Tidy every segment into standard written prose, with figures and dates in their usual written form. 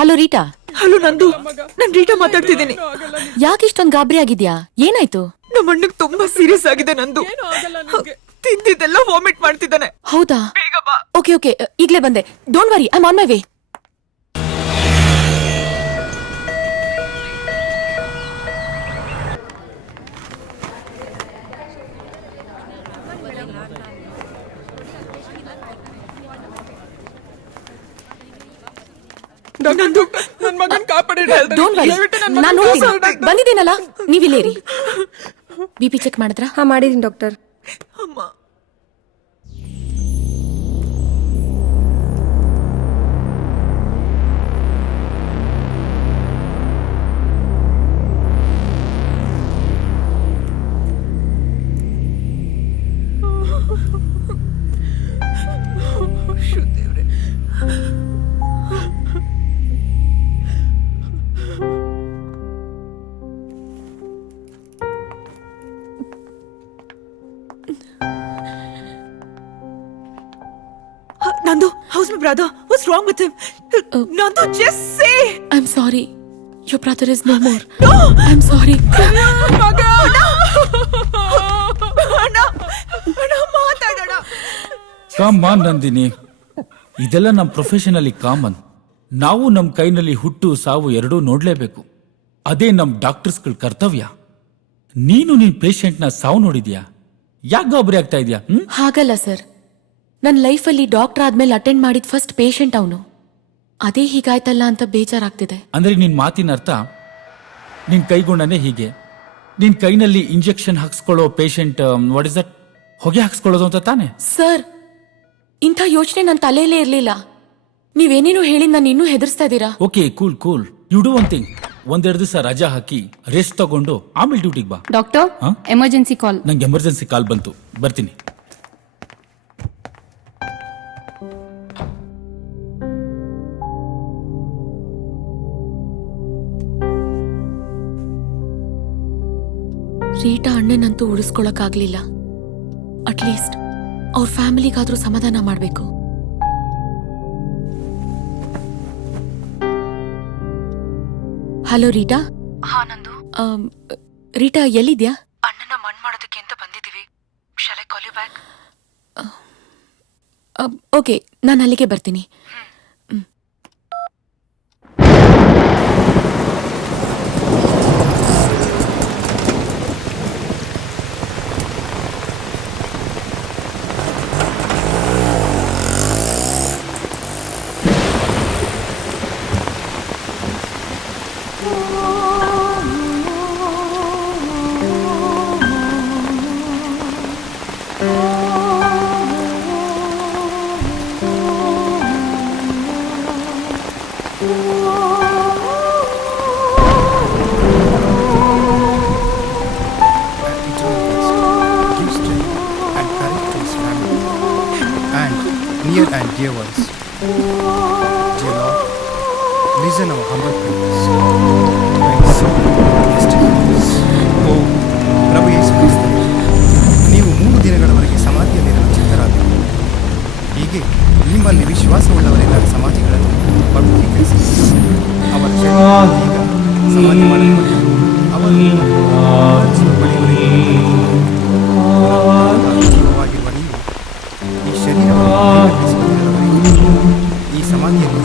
Hello Rita. Hello ನಂದು, ನಾನ್ Rita ಮಾತಾಡ್ತಿದ್ದೀನಿ. ಯಾಕೆ ಇಷ್ಟೊಂದು ಗಾಬರಿ ಆಗಿದ್ಯಾ? ಏನಾಯ್ತು? ನಮ್ಮ ಅಣ್ಣಗ್ ತುಂಬಾ ಸೀರಿಯಸ್ ಆಗಿದೆ ನಂದು. ತಿಂದಿದ್ದೆಲ್ಲ ವಾಮಿಟ್ ಮಾಡ್ತಿದ್ದಾನೆ. ಹೌದಾ? ಬೇಗ ಬಾ. ಓಕೆ ಓಕೆ, ಈಗ್ಲೇ ಬಂದೆ. Don't worry, I am on my way. ನಂದು, ನನ್ ಮಗನ್ ಕಾಪಾಡಿ. ಡೋಂಟ್ ವರಿ, ನಾನು ನೋಡ್ತೀನಿ. ಬಂದಿದ್ದೀನಲ್ಲ, ನೀವಿಲ್ಲೇರಿ. ಬಿಪಿ ಚೆಕ್ ಮಾಡಿದ್ರಾ? ಹಾ, ಮಾಡಿದೀನಿ ಡಾಕ್ಟರ್. ಅಮ್ಮ, ಶುದ್ಧೇವ್ರೆ. Nandu, how's my brother? What's wrong with him? Nandu, just say. I am sorry. Your brother is no more. No. I am sorry. ಮಗ. ಅಣ್ಣ, ಮಾತಾಡೋಣ. ಕಾಮನ್ ನಂದಿನಿ, ಇದೆಲ್ಲ ನಮ್ಮ ಪ್ರೊಫೆಷನಲ್ಲಿ ಕಾಮನ್. ನಾವು ನಮ್ಮ ಕೈನಲ್ಲಿ ಹುಟ್ಟು ಸಾವು ಎರಡೂ ನೋಡ್ಲೇಬೇಕು. ಅದೇ ನಮ್ಮ ಡಾಕ್ಟರ್ಸ್ಗಳ ಕರ್ತವ್ಯ. ನೀನು ನಿನ್ ಪೇಷಂಟ್ನ ಸಾವು ನೋಡಿದ್ಯಾ? ಯಾಕೆ ಗಾಬರಿ ಆಗ್ತಾ ಇದೆಯಾ? ಹಾಗಲ್ಲ ಸರ್, ನನ್ನ ಲೈಫಲ್ಲಿ ಡಾಕ್ಟರ್ ಆದ್ಮೇಲೆ ಅಟೆಂಡ್ ಮಾಡಿದ ಫಸ್ಟ್ ಪೇಷಂಟ್ ಅವನು. ಅದೇ ಹೀಗಾಯ್ತಲ್ಲ ಅಂತ ಬೇಜಾರಾಗ್ತಿದೆ. ಅಂದ್ರೆ ನಿನ್ ಮಾತಿನ ಅರ್ಥ, ನಿನ್ ಕೈಗುಣನೇ ಹೀಗೆ. ನಿನ್ ಕೈನಲ್ಲಿ ಇಂಜೆಕ್ಷನ್ ಹಾಕ್ಸ್ಕೊಳ್ಳೋ ಪೇಷಂಟ್ ವಾಟ್ ಇಸ್ ದಟ್, ಹೊಗೆ ಹಾಕ್ಸ್ಕೊಳ್ಳೋದು ಅಂತ ತಾನೆ? ಸರ್, ಇಂಥ ಯೋಚನೆ ನನ್ನ ತಲೆಯಲ್ಲೇ ಇರ್ಲಿಲ್ಲ. ನೀವೇನೇನೋ ಹೇಳಿ ನಾನು ಇನ್ನೂ ಹೆದರ್ಸ್ತಾ ಇದ್ದೀರಾ. Okay, cool cool. You do one thing, ಒಂದೆರಡು ದಿವಸ ರಜಾ ಹಾಕಿ ರೆಸ್ಟ್ ತಗೊಂಡು ಆಮೇಲೆ ಡ್ಯೂಟಿಗೆ ಬಾ. Doctor, emergency call. ನಂಗೆ ಎಮರ್ಜೆನ್ಸಿ ಕಾಲ್ ಬಂತು, ಬರ್ತೀನಿ. ರೀಟಾ ಅಣ್ಣನಂತೂ ಉಳಿಸ್ಕೊಳಕ್ಕಾಗ್ಲಿಲ್ಲ. ಅಟ್ಲೀಸ್ಟ್ ಅವ್ರ ಫ್ಯಾಮಿಲಿಗಾದ್ರೂ ಸಮಾಧಾನ ಮಾಡ್ಬೇಕು. Hello Rita. ಹಾ ನಂದು. ರೀಟಾ ಎಲ್ಲಿದ್ಯಾ? ಅಣ್ಣನ ಮಣ್ಣು ಮಾಡೋದಕ್ಕೆ ಅಂತ ಬಂದಿದ್ದೀವಿ. ಶಾಲೆ ಕಾಲ್ ಯು ಬ್ಯಾಕ್. ಓಕೆ, ನಾನು ಅಲ್ಲಿಗೆ ಬರ್ತೀನಿ. Near and dear ones, dear Lord, listen our humble prayers. ಓ ಪ್ರಭು ಯೇಸು ಕ್ರಿಸ್ತನೇ, ನೀವು 3 ದಿನಗಳವರೆಗೆ ಸಮಾಧಿಯಲ್ಲಿರಲು ಚಿತ್ತರಾದರು. ಹೀಗೆ ನಿಮ್ಮಲ್ಲಿ ವಿಶ್ವಾಸವುಳ್ಳವರೆಲ್ಲ ಸಮಾಧಿಗಳನ್ನು ಪವಿತ್ರೀಕರಿಸಿ ಅವರ ಶರೀರ ಈಗ ಸಮಾಧಿ ಮಾಡಲ್ಪಟ್ಟು ಅವರು ಜೀವವಾಗಿರುವ ನೀವು ಈ ಶರೀರವನ್ನು ಈ ಸಮಾಧಿಯಲ್ಲಿ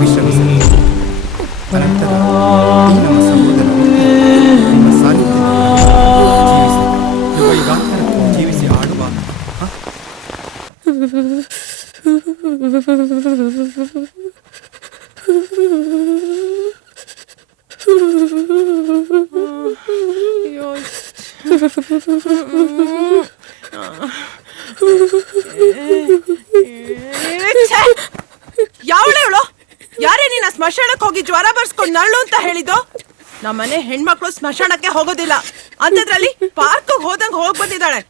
ವಿಶ್ರಮಿಸಲಿ. ಅನಂತರ ಈ ನಮ್ಮ ಸಹೋದರರು ನಿಮ್ಮ ಸಾನ್ನಿಧ್ಯದಲ್ಲಿ ಜೀವಿಸಿ ಯುಗಾಂತರಕ್ಕೂ ಜೀವಿಸಿ ಆಡುವ ಯಾವಳು? ಯಾರೇ ನೀನ ಸ್ಮಶಾನಕ್ಕೆ ಹೋಗಿ ಜ್ವರ ಬರ್ಸ್ಕೊಂಡು ನಳ್ಳು ಅಂತ ಹೇಳಿದ್ದು? ನಮ್ಮನೆ ಹೆಣ್ಮಕ್ಳು ಸ್ಮಶಾನಕ್ಕೆ ಹೋಗೋದಿಲ್ಲ ಅಂತದ್ರಲ್ಲಿ ಪಾರ್ಕ್ ಹೋದಂಗ್ ಹೋಗ್ ಬಂದಿದ್ದಾಳೆ.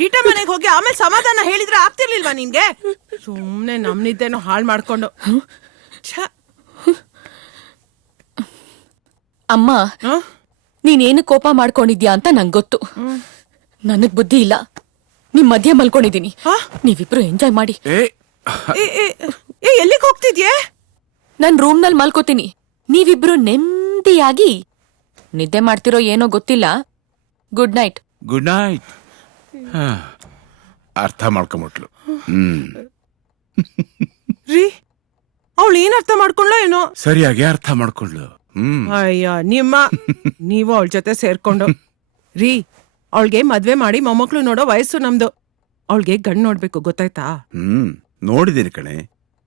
ರೀಟಾ ಮನೆಗೆ ಹೋಗಿ ಆಮೇಲೆ ಸಮಾಧಾನ ಹೇಳಿದ್ರೆ ಆಗ್ತಿರ್ಲಿಲ್ವಾ ನಿನ್ಗೆ? ಸುಮ್ನೆ ನಮ್ನಿದ್ದೇನೋ ಹಾಳು ಮಾಡ್ಕೊಂಡು. ಅಮ್ಮ, ನೀನೇನು ಕೋಪ ಮಾಡ್ಕೊಂಡಿದ್ಯಾ ಅಂತ ನಂಗೆ ಗೊತ್ತು. ನನಗ್ ಬುದ್ಧಿ ಇಲ್ಲ. ನಿಮ್ ಮಧ್ಯ ಮಲ್ಕೊಂಡಿದೀನಿ. ನೀವಿಬ್ರು ಎಂಜಾಯ್ ಮಾಡಿ. ಎಲ್ಲಿಗೆ ಹೋಗ್ತಿದ್ಯೆ? ನನ್ ರೂಮ್ನಲ್ಲಿ ಮಲ್ಕೋತೀನಿ. ನೀವಿಬ್ರು ನೆಮ್ಮದಿಯಾಗಿ ನಿದ್ದೆ ಮಾಡ್ತಿರೋ ಏನೋ ಗೊತ್ತಿಲ್ಲ. Good night. Good night. ಅರ್ಥ ಮಾಡ್ಕೊಂಬಿಟ್ಲು. ರೀ ಅವಳು ಏನ್ ಅರ್ಥ ಮಾಡ್ಕೊಂಡ್ಲೋ ಏನೋ. ಸರಿಯಾಗಿ ಅರ್ಥ ಮಾಡ್ಕೊಂಡ್ಲು. ಅಯ್ಯ ನೀವು ಅವಳ ಜೊತೆ ಸೇರ್ಕೊಂಡು. ರೀ ಅವಳಿಗೆ ಮದ್ವೆ ಮಾಡಿ ಮೊಮ್ಮಕ್ಳು ನೋಡೋ ವಯಸ್ಸು ನಮ್ದು. ಅವಳಿಗೆ ಗಂಡ್ ನೋಡ್ಬೇಕು, ಗೊತ್ತಾಯ್ತಾ? ನೋಡಿದೀನಿ ಕಣೆ.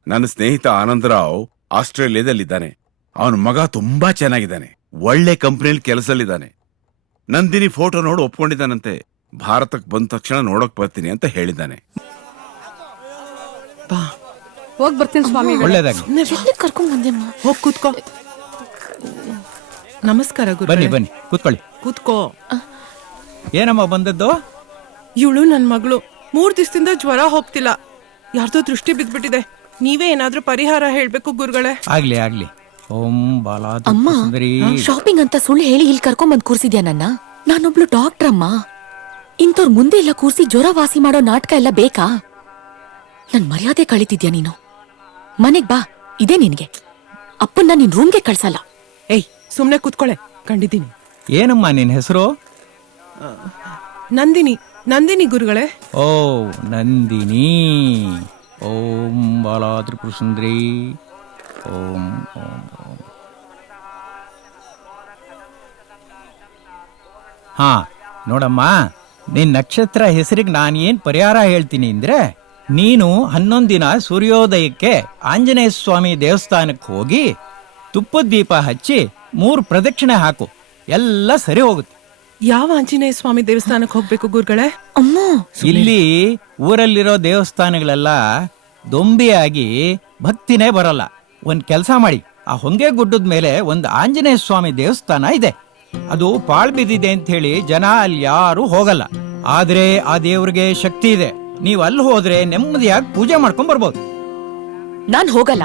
ನನ್ನ ಸ್ನೇಹಿತ ಆನಂದರಾವ್ ಆಸ್ಟ್ರೇಲಿಯಾದಲ್ಲಿದ್ದಾನೆ. ಅವನ ಮಗ ತುಂಬಾ ಚೆನ್ನಾಗಿದ್ದಾನೆ, ಒಳ್ಳೆ ಕಂಪ್ನಿಯಲ್ಲಿ ಕೆಲಸದಲ್ಲಿದ್ದಾನೆ. ನಂದಿನಿ ಫೋಟೋ ನೋಡಿ ಒಪ್ಕೊಂಡಿದ್ದಾನಂತೆ. ಭಾರತಕ್ಕೆ ಬಂದ ತಕ್ಷಣ ನೋಡಕ್ ಬರ್ತೀನಿ ಅಂತ ಹೇಳಿದ್ದಾನೆ. ಬಾ ಹೋಗ್ ಬರ್ತೀನಿ ಸ್ವಾಮಿ. ಒಳ್ಳೇದಾಗಿ. ಕರ್ಕೊಂಡ್ ಬಂದೆಮ್ಮ. ಹೋಗ್ ಕೂತ್ಕೋ. ನಮಸ್ಕಾರ ಗುರು. ಬನ್ನಿ ಬನ್ನಿ ಕೂತ್ಕೊಳ್ಳಿ. ಕೂತ್ಕೋ. ಏನಮ್ಮ ಬಂದದ್ದು? ಇವಳು ನನ್ ಮಗಳು 3 ದಿವಸದಿಂದ ಜ್ವರ ಹೋಗ್ತಿಲ್ಲ. ಯಾರ್ದೋ ದೃಷ್ಟಿ ಬಿದ್ಬಿಟ್ಟಿದೆ. ನೀವೇ ಏನಾದ್ರೂ ಪರಿಹಾರ ಹೇಳ್ಬೇಕು ಗುರುಗಳೇ. ಆಗ್ಲಿ ಆಗ್ಲಿ. ಓಂ ಬಾಲಾದಿ ಅಮ್ಮ, ಸುಂದರಿ. ಶಾಪಿಂಗ್ ಅಂತ ಸುಳ್ಳು ಹೇಳಿ ಇಲ್ಲಿ ಕರ್ಕೊಂಡ್ ಕೂರ್ಸಿದ್ಯಾ ನನ್ನ? ನಾನೊಬ್ಳು ಡಾಕ್ಟರ್ ಅಮ್ಮ. ಇಂಥವ್ರ ಮುಂದೆ ಎಲ್ಲ ಕೂರ್ಸಿ ಜ್ವರ ವಾಸಿ ಮಾಡೋ ನಾಟಕ ಎಲ್ಲ ಬೇಕಾ? ನನ್ ಮರ್ಯಾದೆ ಕಳಿತಿದ್ಯಾ ನೀನು? ಮನೆಗ್ ಬಾ, ಇದೇ ನಿನ್ಗೆ. ಅಪ್ಪನ್ನ ನಿನ್ ರೂಮ್ಗೆ ಕಳ್ಸಲ್ಲ. ಏಯ್ ಸುಮ್ನೆ ಕೂತ್ಕೊಳ್ಳೆ, ಕಂಡಿದ್ದೀನಿ. ಏನಮ್ಮ ನಿನ್ ಹೆಸರು? ನಂದಿನಿ. ನಂದಿನಿ ಗುರುಗಳೇ. ಓ ನಂದಿನಿ. ಓಂ ಬಾಲಾದಿ ಸುಂದರಿ. ಓಂ ಓಂ ಓಂ. ಹಾ ನೋಡಮ್ಮ, ನಿನ್ ನಕ್ಷತ್ರ ಹೆಸರಿಗೆ ನಾನು ಏನ್ ಪರಿಹಾರ ಹೇಳ್ತೀನಿ ಅಂದ್ರೆ, ನೀನು 11 ದಿನ ಸೂರ್ಯೋದಯಕ್ಕೆ ಆಂಜನೇಯ ಸ್ವಾಮಿ ದೇವಸ್ಥಾನಕ್ಕೆ ಹೋಗಿ ತುಪ್ಪದ ದೀಪ ಹಚ್ಚಿ 3 ಪ್ರದಕ್ಷಿಣೆ ಹಾಕು, ಎಲ್ಲ ಸರಿ ಹೋಗುತ್ತೆ. ಯಾವ ಆಂಜನೇಯ ಸ್ವಾಮಿ ದೇವಸ್ಥಾನಕ್ಕೆ ಹೋಗ್ಬೇಕು ಗುರುಗಳೇ? ಅಮ್ಮ, ಇಲ್ಲಿ ಊರಲ್ಲಿರೋ ದೇವಸ್ಥಾನಗಳೆಲ್ಲ ದೊಂಬಿಯಾಗಿ ಭಕ್ತಿನೇ ಬರಲ್ಲ. ಒಂದ್ ಕೆಲಸ ಮಾಡಿ, ಆ ಹೊಂಗೆ ಗುಡ್ಡದ ಮೇಲೆ ಒಂದು ಆಂಜನೇಯ ಸ್ವಾಮಿ ದೇವಸ್ಥಾನ ಇದೆ. ಅದು ಪಾಳ್ ಬಿದ್ದಿದೆ ಅಂತ ಹೇಳಿ ಜನ ಅಲ್ಲಿ ಯಾರು ಹೋಗಲ್ಲ. ಆದ್ರೆ ಆ ದೇವ್ರಿಗೆ ಶಕ್ತಿ ಇದೆ. ನೀವ್ ಅಲ್ಲಿ ಹೋದ್ರೆ ನೆಮ್ಮದಿಯಾಗಿ ಪೂಜೆ ಮಾಡ್ಕೊಂಡ್ ಬರ್ಬೋದು. ನಾನ್ ಹೋಗಲ್ಲ.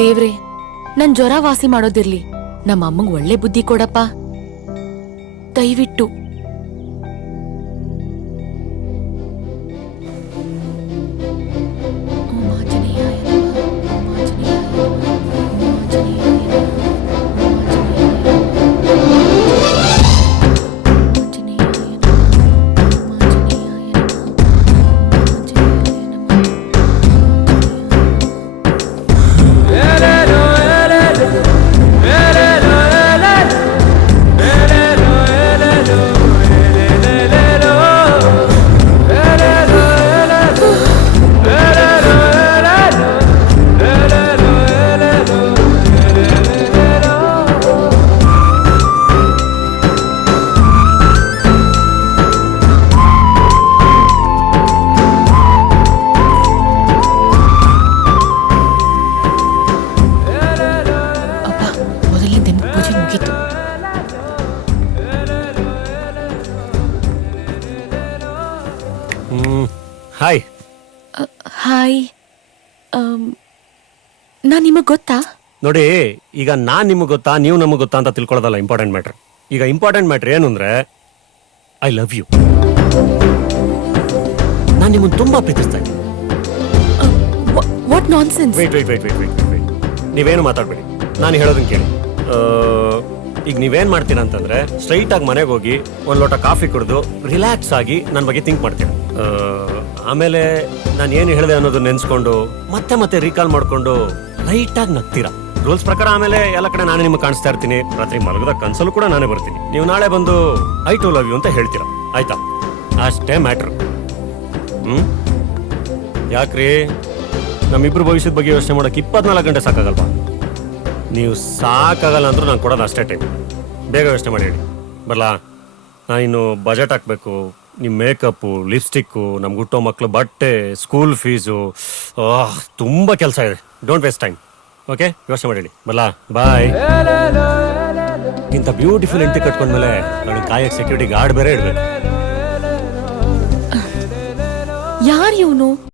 ದೇವ್ರೆ, ನನ್ ಜ್ವರ ವಾಸಿ ಮಾಡೋದಿರ್ಲಿ. ನಮ್ಮ ಅಮ್ಮಂಗ್ ಒಳ್ಳೆ ಬುದ್ಧಿ ಕೊಡಪ್ಪ, ದಯವಿಟ್ಟು. ಹಾಯ್. ಹಾಯ್ ನಾನ್ ನಿಮಗ್ ಗೊತ್ತಾ? ನೋಡಿ, ಈಗ ನಾನ್ ನಿಮ್ಗೆ ಗೊತ್ತಾ ನೀವು ನಮಗೆ ಗೊತ್ತಾ ಅಂತ ತಿಳ್ಕೊಳ್ಳೋದಲ್ಲ ಇಂಪಾರ್ಟೆಂಟ್ ಮ್ಯಾಟ್ರ್. ಈಗ ಇಂಪಾರ್ಟೆಂಟ್ ಮ್ಯಾಟ್ರ್ ಏನು ಅಂದ್ರೆ ಐ ಲವ್ ಯು. ನಾನು ನಿಮ್ಮನ್ನು ತುಂಬಾ ಪ್ರೀತಿಸ್ತಾ ಇದ್ದೀನಿ. What nonsense? ವೇಟ್. ನೀವೇನು ಮಾತಾಡ್ಬೇಡಿ, ನಾನು ಹೇಳೋದನ್ನ ಕೇಳಿ. ಈಗ ನೀವೇನ್ ಮಾಡ್ತೀರಾ ಅಂತಂದ್ರೆ ಸ್ಟ್ರೈಟ್ ಆಗಿ ಮನೆಗೆ ಹೋಗಿ ಒಂದ್ ಲೋಟ ಕಾಫಿ ಕುಡಿದು ರಿಲ್ಯಾಕ್ಸ್ ಆಗಿ ನನ್ನ ಬಗ್ಗೆ ಥಿಂಕ್ ಮಾಡ್ತೀರಾ. ಆಮೇಲೆ ನಾನು ಏನು ಹೇಳಿದೆ ಅನ್ನೋದು ನೆನ್ಸ್ಕೊಂಡು ಮತ್ತೆ ರೀಕಾಲ್ ಮಾಡ್ಕೊಂಡು ಲೈಟ್ ಆಗಿ ನಗ್ತೀರಾ. ರೂಲ್ಸ್ ಪ್ರಕಾರ ಆಮೇಲೆ ಎಲ್ಲ ಕಡೆ ನಾನೇ ನಿಮ್ಗೆ ಕಾಣಿಸ್ತಾ ಇರ್ತೀನಿ. ರಾತ್ರಿ ಮಲಗದ ಕನ್ಸಲ್ಲೂ ಕೂಡ ನಾನೇ ಬರ್ತೀನಿ. ನೀವು ನಾಳೆ ಬಂದು ಐ ಟು ಲವ್ ಯು ಅಂತ ಹೇಳ್ತೀರಾ, ಆಯ್ತಾ? ಅಷ್ಟೇ ಮ್ಯಾಟ್ರ್. ಯಾಕ್ರಿ, ನಮ್ಮಿಬ್ರು ಭವಿಷ್ಯದ ಬಗ್ಗೆ ಯೋಚನೆ ಮಾಡೋಕೆ 24 ಗಂಟೆ ಸಾಕಾಗಲ್ವಾ? ನೀವು ಸಾಕಾಗಲ್ಲ ಅಂದ್ರೂ ನಾನು ಕೊಡೋದು ಅಷ್ಟೇ ಟೈಮ್. ಬೇಗ ಯೋಚನೆ ಮಾಡಿ ಹೇಳಿ. ಬರಲಾ? ನಾನಿನ್ನು ಬಜೆಟ್ ಹಾಕಬೇಕು, ನಿಮ್ಮ ಮೇಕಪ್ಪು, ಲಿಪ್ಸ್ಟಿಕ್ಕು, ನಮ್ಗೆ ಹುಟ್ಟೋ ಮಕ್ಕಳು ಬಟ್ಟೆ, ಸ್ಕೂಲ್ ಫೀಸು, ತುಂಬ ಕೆಲಸ ಇದೆ. Don't waste time. ಓಕೆ, ಯೋಚನೆ ಮಾಡಿ ಹೇಳಿ. ಬರಲಾ? ಬಾಯ್. ಇಂಥ ಬ್ಯೂಟಿಫುಲ್ ಹೆಂಡತಿ ಕಟ್ಕೊಂಡ್ಮೇಲೆ ನನಗೆ ಕಾಯಕ್ಕೆ ಸೆಕ್ಯೂರಿಟಿ ಗಾರ್ಡ್ ಬೇರೆ ಇಡಬೇಕು. ಯಾರು ಇವನು?